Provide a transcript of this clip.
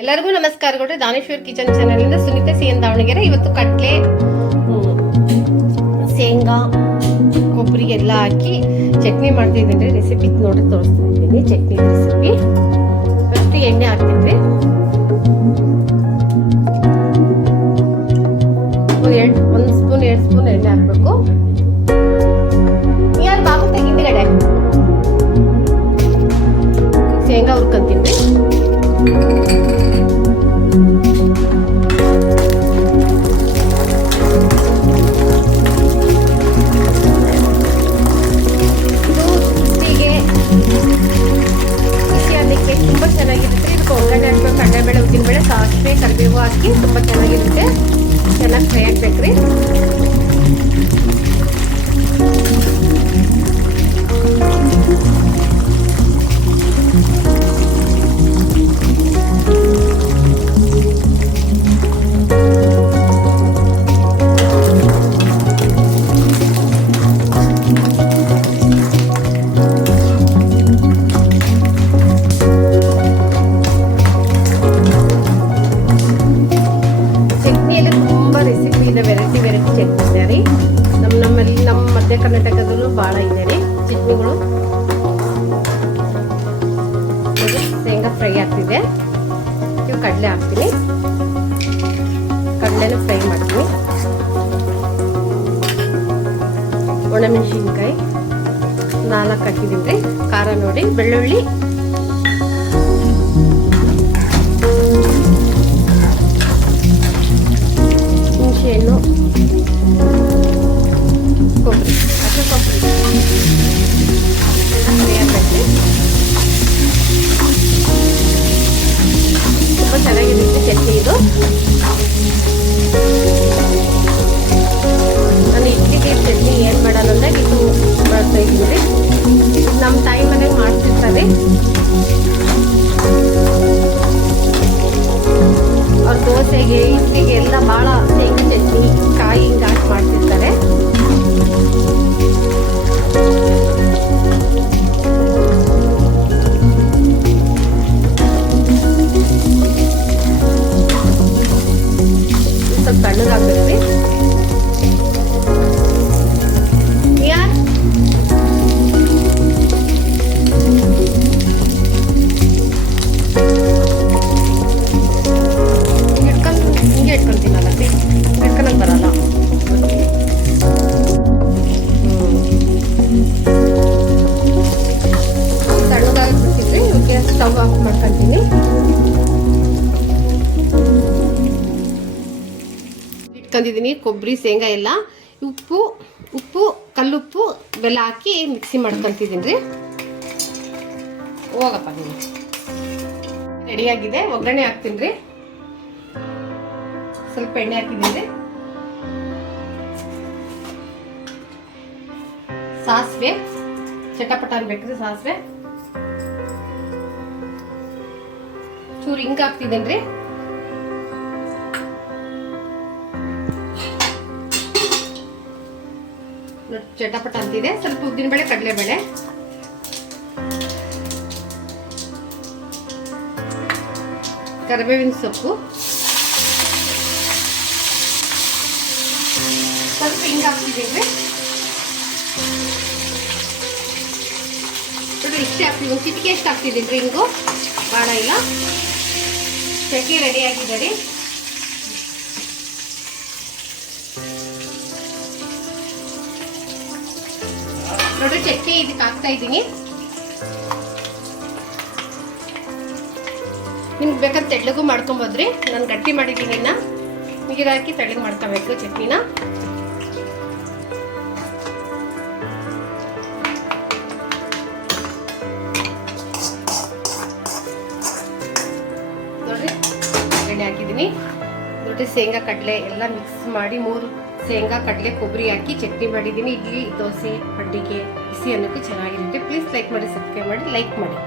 ಎಲ್ಲರಿಗೂ ನಮಸ್ಕಾರಗಳು Daneshwar kitchen channel ಇಂದ ಸುನೀತಾ ಸಿ ಎನ್ ದಾವಣಗೆರೆ. ಇವತ್ತು ಕಟ್ಲೆ ಶೇಂಗಾ, ಕೊಬ್ಬರಿ ಎಲ್ಲ ಹಾಕಿ ಚಟ್ನಿ ಮಾಡ್ತಿದ್ದೀನಿ. ರೆಸಿಪಿ ನೋಡಿ ತೋರಿಸ್ತಾ ಇದ್ದೀನಿ. ಚಟ್ನಿ ರೆಸಿಪಿ ಫಸ್ಟ್ ಎಣ್ಣೆ ಹಾಕ್ತಿದ್ದೆ ಎರಡು, ಒಂದು ಸ್ಪೂನ್, ಎರಡು ಸ್ಪೂನ್ ಎಣ್ಣೆ ಹಾಕ್ಬೇಕು. ಯಾರು ಬಾಬು ಹಿಂದ್ಗಡೆ ಶೇಂಗಾ ಹುರ್ಕೊಂತೀನಿ ಕಡಲೆಬೇಳೆ ಉದ್ದಿನಬೇಳೆ ಸಾಸಿವೆ ಕರಿಬೇವು ಹಾಕಿ ತುಂಬ ಚೆನ್ನಾಗಿರುತ್ತೆ. ಚೆನ್ನಾಗಿ ಫ್ರೈ ಹಾಕ್ಬೇಕ್ರಿ ಚಟ್ನಿಯಲ್ಲಿ ಮಧ್ಯ ಕರ್ನಾಟಕದಲ್ಲೂ ಭಾಳ ಇದೆ ರೀ ಚಿಟ್ನಿಗಳು ಶೇಂಗಾ ಫ್ರೈ ಆಗ್ತಿದೆ. ಇವು ಕಡಲೆ ಹಾಕ್ತೀನಿ. ಕಡಲೆನೂ ಫ್ರೈ ಮಾಡ್ತೀನಿ. ಒಣಮೆಣಸಿನ್ಕಾಯಿ ನಾಲ್ಕು ಹಾಕಿದ್ದೀನಿ ರೀ, ಖಾರ ನೋಡಿ, ಬೆಳ್ಳುಳ್ಳಿ ಇವಕ್ಕೆ ಸ್ಟವ್ ಆಫ್ ಮಾಡ್ಕೊಂತೀನಿ. ಇಟ್ಕೊಂಡಿದ್ದೀನಿ ಕೊಬ್ಬರಿ, ಶೇಂಗಾ ಎಲ್ಲ. ಉಪ್ಪು ಉಪ್ಪು, ಕಲ್ಲುಪ್ಪು, ಬೆಲ್ಲ ಹಾಕಿ ಮಿಕ್ಸಿ ಮಾಡ್ಕೊತಿದ್ದೀನಿ ರೀ. ಹೋಗಪ್ಪ ನೀವು ರೆಡಿಯಾಗಿದೆ, ಒಗ್ಗರಣೆ ಹಾಕ್ತೀನಿ ರೀ. ಸ್ವಲ್ಪ ಎಣ್ಣೆ ಹಾಕಿದ್ದೀನಿ ಸಾಸಿವೆ, ಚಟಪಟ ಅನ್ಬೇಕ್ರಿ ಸಾಸಿವೆ. ಚೂರು ಹಿಂಗೆ ಹಾಕ್ತಿದ್ದೀನಿ ರೀ. ಚಟಪಟ ಅಂತಿದೆ. ಸ್ವಲ್ಪ ಉದ್ದಿನಬೇಳೆ ಕಡಲೆಬೇಳೆ ಕರಿಬೇವಿನ ಸೊಪ್ಪು. ಸ್ವಲ್ಪ ಹಿಂಗೆ ಹಾಕ್ತಿದ್ದೀವಿ. ಸ್ವಲ್ಪ ಇಷ್ಟೇ ಹಾಕ್ತೀವಿ. ಒಂದು ಚಿಟಿಕೆ ಎಷ್ಟು ಹಾಕ್ತಿದ್ದೀನಿ. ಹಿಂಗು ಭಾಳ ಇಲ್ಲ. ಚಟ್ನಿ ರೆಡಿ ಆಗಿದೆ ನೋಡಿ ಚಟ್ನಿ ಇದಕ್ಕೆ ಹಾಕ್ತಾ ಇದ್ದೀನಿ. ನಿಮ್ಗೆ ಬೇಕಾದ್ರೆ ತೆಳ್ಳಗೂ ಮಾಡ್ಕೊಬೋದ್ರಿ ನಾನು ಗಟ್ಟಿ ಮಾಡಿದ್ದೀನಿ ನೀರು ಹಾಕಿ ತೆಳ್ಳಗೆ ಮಾಡ್ಕೋಬೇಕು ಚಟ್ನಿನ. ನೋಡ್ರಿ, ಎಣ್ಣೆ ಹಾಕಿದ್ದೀನಿ. ನೋಡಿ ಶೇಂಗಾ, ಕಡಲೆ ಎಲ್ಲ ಮಿಕ್ಸ್ ಮಾಡಿ ಮೂರು ಶೇಂಗಾ, ಕಡಲೆ, ಕೊಬ್ಬರಿ ಹಾಕಿ ಚಟ್ನಿ ಮಾಡಿದ್ದೀನಿ. ಇಡ್ಲಿ, ದೋಸೆ ಅಡುಗೆ ಬಿಸಿ ಅನ್ನೋಕ್ಕೆ ಚೆನ್ನಾಗಿರುತ್ತೆ. ಪ್ಲೀಸ್ ಲೈಕ್ ಮಾಡಿ ಸಬ್ಸ್ಕ್ರೈಬ್ ಮಾಡಿ ಲೈಕ್ ಮಾಡಿ.